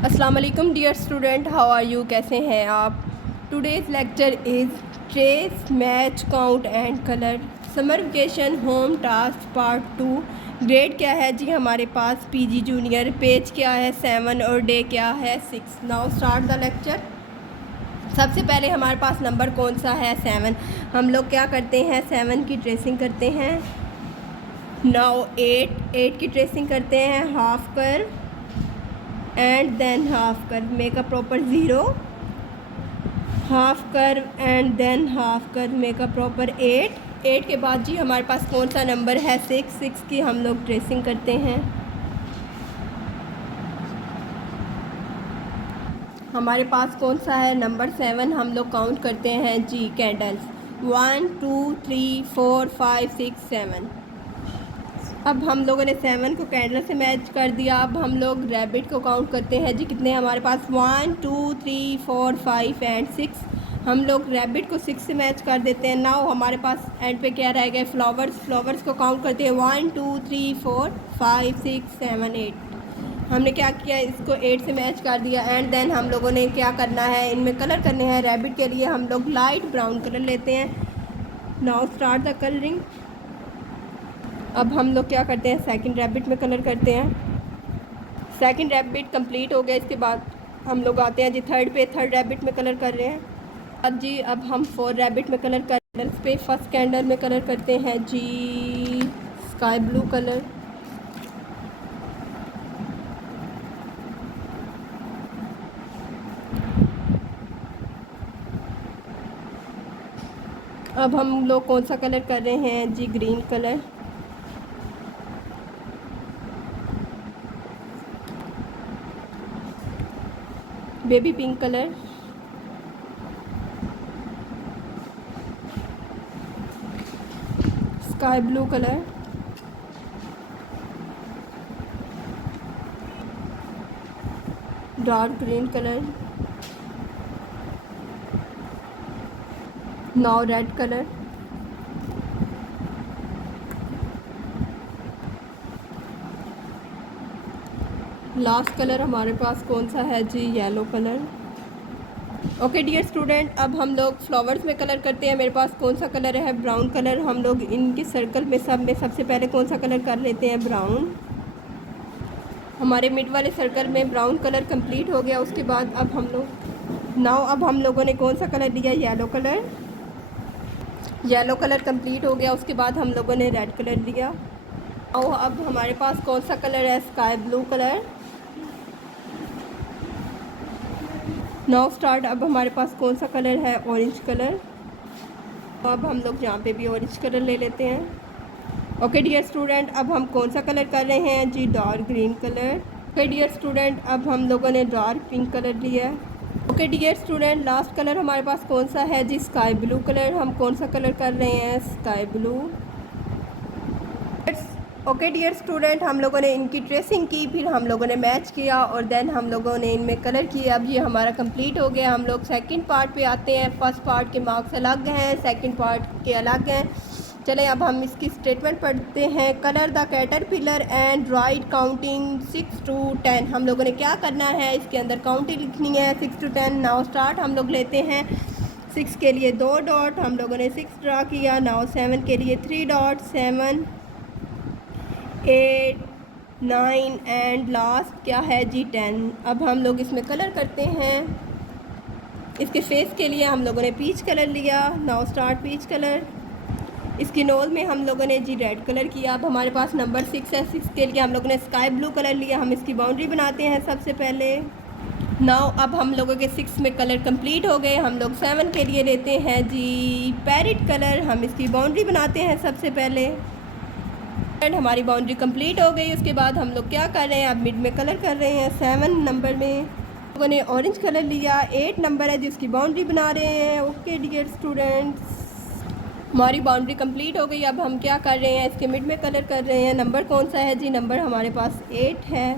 अस्सलाम वालेकुम dear student, how are you? कैसे हैं आप? Today's lecture is trace match count and colour summer vacation home task part 2। Grade क्या है जी हमारे पास? PG junior. पेज क्या है? 7 और डे क्या है? 6। Now start the lecture. सबसे पहले हमारे पास नंबर कौन सा है? 7। हम लोग क्या करते हैं? 7 की ट्रेसिंग करते हैं। नाउ 8 की ट्रेसिंग करते हैं। हाफ कर एंड देन हाफ कर, मेक अ प्रॉपर 0। हाफ कर एंड देन हाफ कर, मेक अ प्रॉपर 8 के बाद जी हमारे पास कौन सा नंबर है? 6 की हम लोग ट्रेसिंग करते हैं। हमारे पास कौन सा है? नंबर 7 हम लोग काउंट करते हैं जी कैंडल्स। 1 2 3 4 5 6 7। अब हम लोगों ने 7 को कैंडल से मैच कर दिया। अब हम लोग रैबिट को काउंट करते हैं जी। कितने हमारे पास? 1 2 3 4 5 एंड 6। हम लोग रैबिट को 6 से मैच कर देते हैं। नाउ हमारे पास एंड पे क्या रह गए? फ्लावर्स को काउंट करते हैं। 1 2 3 4 5 6 7 8। हमने क्या किया? इसको 8 से मैच कर दिया। एंड देन हम लोगों ने क्या करना है? इनमें कलर करने हैं। रैबिट के लिए हम लोग लाइट ब्राउन कलर लेते हैं। Now start the colouring. अब हम लोग क्या करते हैं? सेकंड रैबिट में कलर करते हैं। सेकंड रैबिट कंप्लीट हो गया। इसके बाद हम लोग आते हैं जी थर्ड पे। थर्ड रैबिट में कलर कर रहे हैं। अब हम फोर्थ रैबिट में कलर कैंडल्स पे। फर्स्ट कैंडल में कलर करते हैं जी स्काई ब्लू कलर। अब हम लोग कौन सा कलर कर रहे हैं जी? Green colour. Baby pink colour. Sky blue colour. Dark green colour. Now red colour. Last colour हमारे पास कौन सा है जी? Yellow colour. Okay dear student, अब हम लोग फ्लावर्स में कलर करते हैं। मेरे पास कौन सा कलर है? Brown colour. हम लोग इनके सर्कल में सबसे पहले कौन सा कलर कर लेते हैं? ब्राउन। हमारे मिड वाले सर्कल में ब्राउन कलर कंप्लीट हो गया। उसके बाद अब हम लोगों ने कौन सा कलर लिया? Yellow colour. Yellow colour complete हो गया। उसके बाद हम लोगों ने रेड कलर लिया। और अब हमारे पास कौन सा कलर है? Sky blue colour. Now start. अब हमारे पास कौन सा कलर है? Orange colour. अब हम लोग यहाँ पे भी ऑरेंज कलर ले लेते हैं। ओके डियर स्टूडेंट, अब हम कौन सा कलर कर रहे हैं जी? Dark green colour. Okay dear student, अब हम लोगों ने डार्क पिंक कलर लिया है। Okay dear student, last colour हमारे पास कौन सा है जी? Sky blue colour. हम कौन सा कलर कर रहे हैं? Sky blue. Okay dear student, हम लोगों ने इनकी ट्रेसिंग की, फिर हम लोगों ने मैच किया और देन हम लोगों ने इनमें कलर किया। अब ये हमारा कंप्लीट हो गया। हम लोग सेकंड पार्ट पे आते हैं। फर्स्ट पार्ट के मार्क्स अलग हैं, सेकंड पार्ट के अलग हैं। चलें अब हम इसकी स्टेटमेंट पढ़ते हैं। Colour the caterpillar and right counting 6 to 10। हम लोगों ने क्या करना है? इसके अंदर काउंटिंग लिखनी है 6 to 10। Now start. हम लोग लेते हैं 6 के लिए 2 डॉट। हम लोगों ने 6 ड्रा किया। नाउ 7 के लिए 3 डॉट। 7 8 9 एंड लास्ट क्या है जी? 10। अब हम लोग इसमें कलर करते हैं। इसके फेस के लिए हम लोगों ने पीच कलर लिया। Now start peach colour. इसकी नोज़ में हम लोगों ने जी रेड कलर किया। अब हमारे पास नंबर 6 है। 6 के लिए हम लोगों ने स्काई ब्लू कलर लिया। हम इसकी बाउंड्री बनाते हैं सबसे पहले। नाउ अब हम लोगों के 6 में कलर कंप्लीट हो गए। हम लोग 7 के लिए लेते हैं जी पैरेट कलर। हम इसकी बाउंड्री बनाते हैं सबसे पहले। हमारी बाउंड्री कंप्लीट हो गई। उसके बाद हम लोग क्या कर रहे हैं? अब मिड में कलर कर रहे हैं। 7 नंबर में लोगों ने ऑरेंज कलर लिया। 8 नंबर है जिसकी बाउंड्री बना रहे हैं। ओके डियर स्टूडेंट्स, हमारी बाउंड्री कंप्लीट हो गई। अब हम क्या कर रहे हैं? इसके मिड में कलर कर रहे हैं। नंबर कौन सा है जी? नंबर हमारे पास 8 है।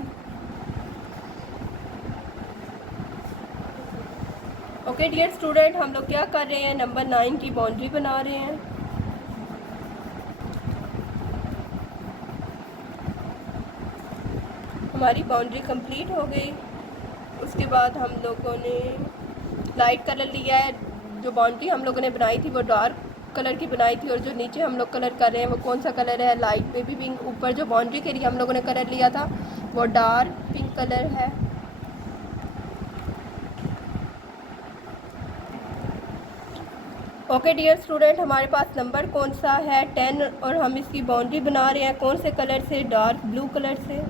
ओके डियर स्टूडेंट, हम लोग क्या कर रहे हैं? नंबर 9 की बाउंड्री बना रहे हैं। हमारी बाउंड्री कंप्लीट हो गई। उसके बाद हम लोगों ने लाइट कलर लिया है। जो बाउंड्री हम लोगों ने बनाई थी वो डार्क कलर की बनाई थी, और जो नीचे हम लोग कलर कर रहे हैं वो कौन सा कलर है, लाइट बेबी पिंक। ऊपर जो बाउंड्री के लिए हम लोगों ने कलर लिया था वो डार्क पिंक कलर है। ओके डियर स्टूडेंट, हमारे पास नंबर कौन सा है 10, और हम इसकी बाउंड्री बना रहे हैं कौन से कलर से, डार्क ब्लू कलर से।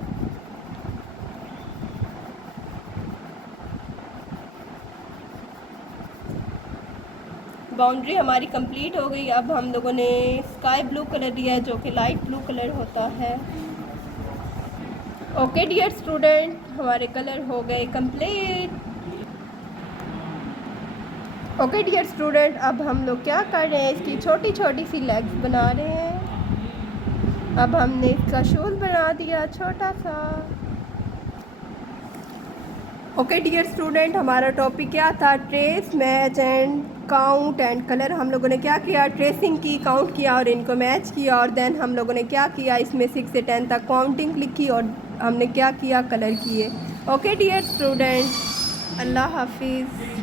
बाउंड्री हमारी कंप्लीट हो गई। अब हम लोगों ने स्काई ब्लू कलर लिया है जो कि लाइट ब्लू कलर होता है। ओके डियर स्टूडेंट, हमारे कलर हो गए कंप्लीट। ओके डियर स्टूडेंट, अब हम लोग क्या कर रहे हैं, इसकी छोटी छोटी सी लेग्स बना रहे हैं। अब हमने इसका शूज़ बना दिया छोटा सा। ओके डियर स्टूडेंट, हमारा टॉपिक क्या था, trace, match and count and colour. हम लोगों ने क्या किया, ट्रेसिंग की, काउंट किया और इनको मैच किया, और देन हम लोगों ने क्या किया, इसमें 6 से 10 तक काउंटिंग लिखी और हमने क्या किया, कलर किए। ओके डियर स्टूडेंट, अल्लाह हाफिज़।